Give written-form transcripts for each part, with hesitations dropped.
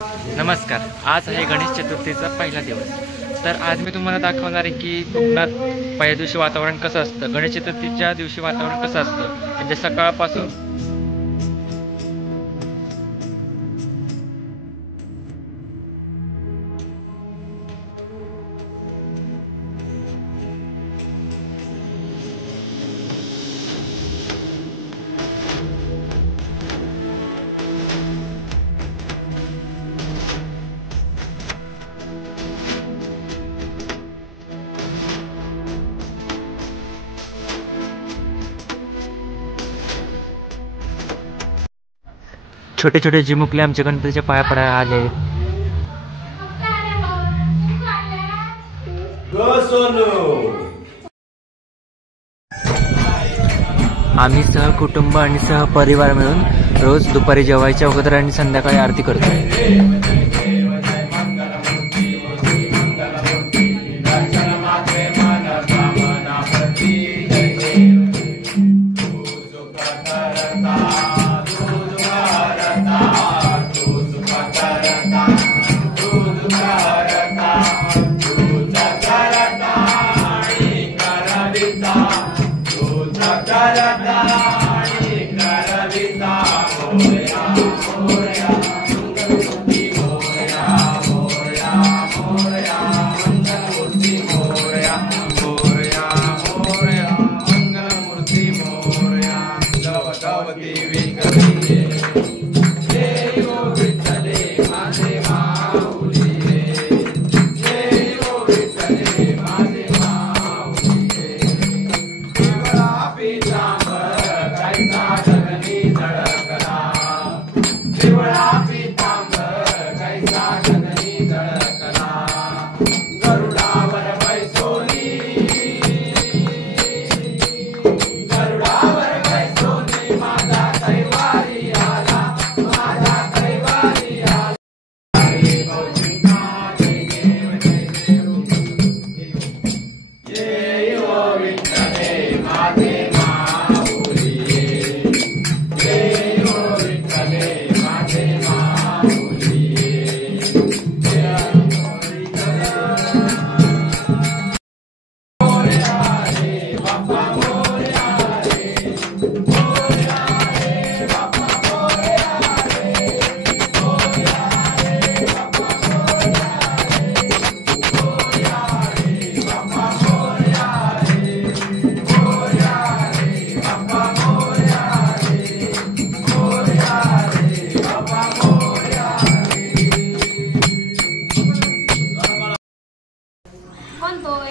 नमस्कार. आज आहे गणेश चतुर्थीचा पहिला दिवस. तर आज मी तुम्हाला दाखवणार आहे की कोकणात पहिल्या दिवशी वातावरण कसं असतं, गणेश चतुर्थीच्या दिवशी वातावरण कसं असतं. म्हणजे सकाळपासून छोटे छोटे चिमुकले आमच्या गणपतीच्या पाया पडायला आले. आम्ही सहकुटुंब आणि सहपरिवार मिळून रोज दुपारी जेवायच्या अगोदर आणि संध्याकाळी आरती करतो.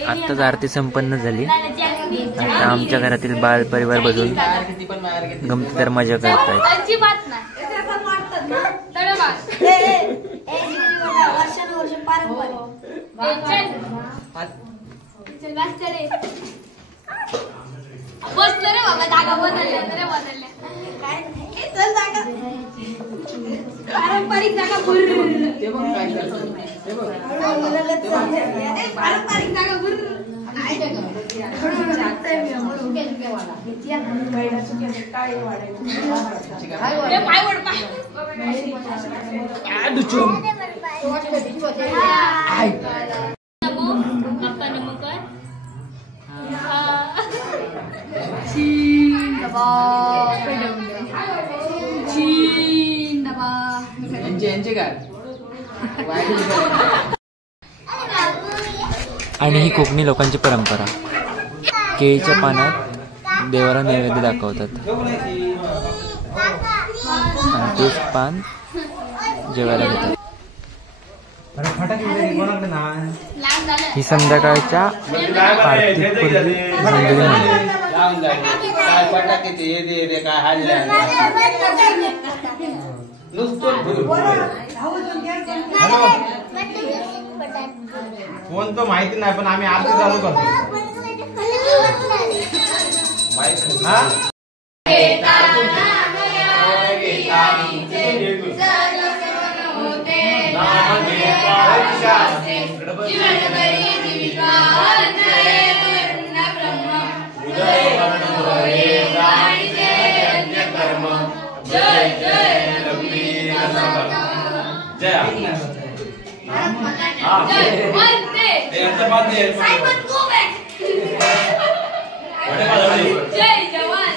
आत्ताच आरती संपन्न झाली. आता आमच्या घरातील बाल परिवार बसून गमतीदार मजा करत आहेत. पारंपरिक जागा आणि ही कोकणी लोकांची परंपरा. केळीच्या पानात देवाला नैवेद्य दाखवतात आणि तेच पान जेवायला घेतात. ही संध्याकाळच्या आरतीपूर्वी मंडळी कोण तो माहिती नाही, पण आम्ही आरती चालू करतो. जय जय जवान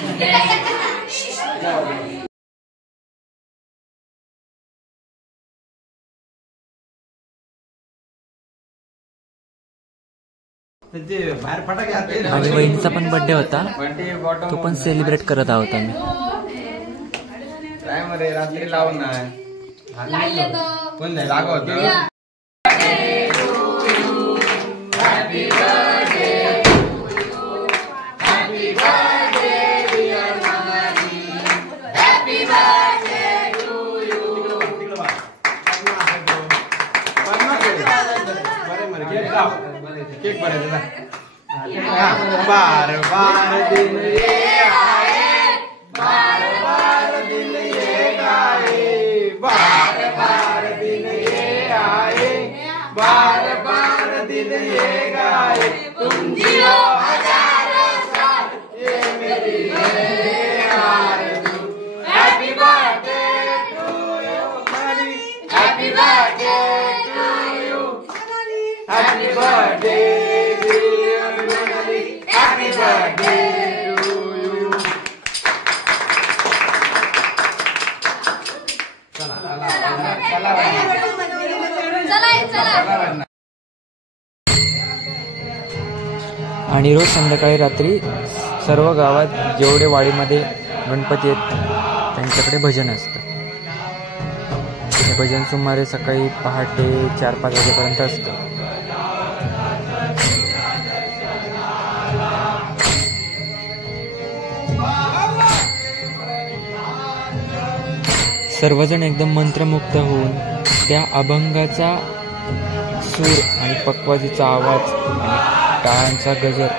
बाहेर फटाके आते आणि वहिनीचा पण बर्थडे होता, तो पण सेलिब्रेट करत आहोत आम्ही. काय मरे रात्री लावून नाही कोण नाही लागवत. केक बरे बार बार दिन ये आए, बार बार दिन ये गाए, बार बार दिन ये आए, बार बार दिन ये गाए. तुम जियो हजारों साल, ये मेरी है आरज़ू. Happy birthday to you Mani, happy birthday to you, happy birthday dear Mani, happy birthday to you. आणि रोज संध्याकाळी रात्री सर्व गावात जेवढे वाडीमध्ये गणपती आहेत त्यांच्याकडे भजन असतं. हे भजन सुमारे सकाळी पहाटे 4-5 वाजेपर्यंत असतं. सर्वजण एकदम मंत्रमुग्ध होऊन त्या अभंगाचा सूर आणि पकवाजीचा आवाज आणि टाळांचा गजर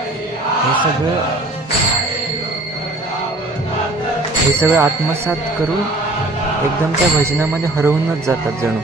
हे सगळं आत्मसात करून एकदम त्या भजनामध्ये हरवूनच जातात जणू.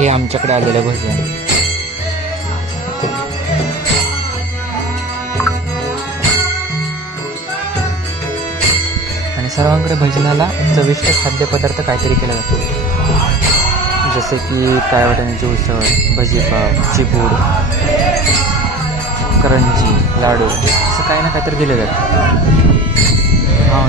हे आमच्याकडे आलेलं भजन. आणि सर्वांकडे भजनाला चविष्ट खाद्यपदार्थ काहीतरी केला जातो, जसे की काळ्या वाटाण्याची उसळ, भजीपाव, चिपूड, करंजी, लाडू असं काही ना काहीतरी दिलं जातं. हा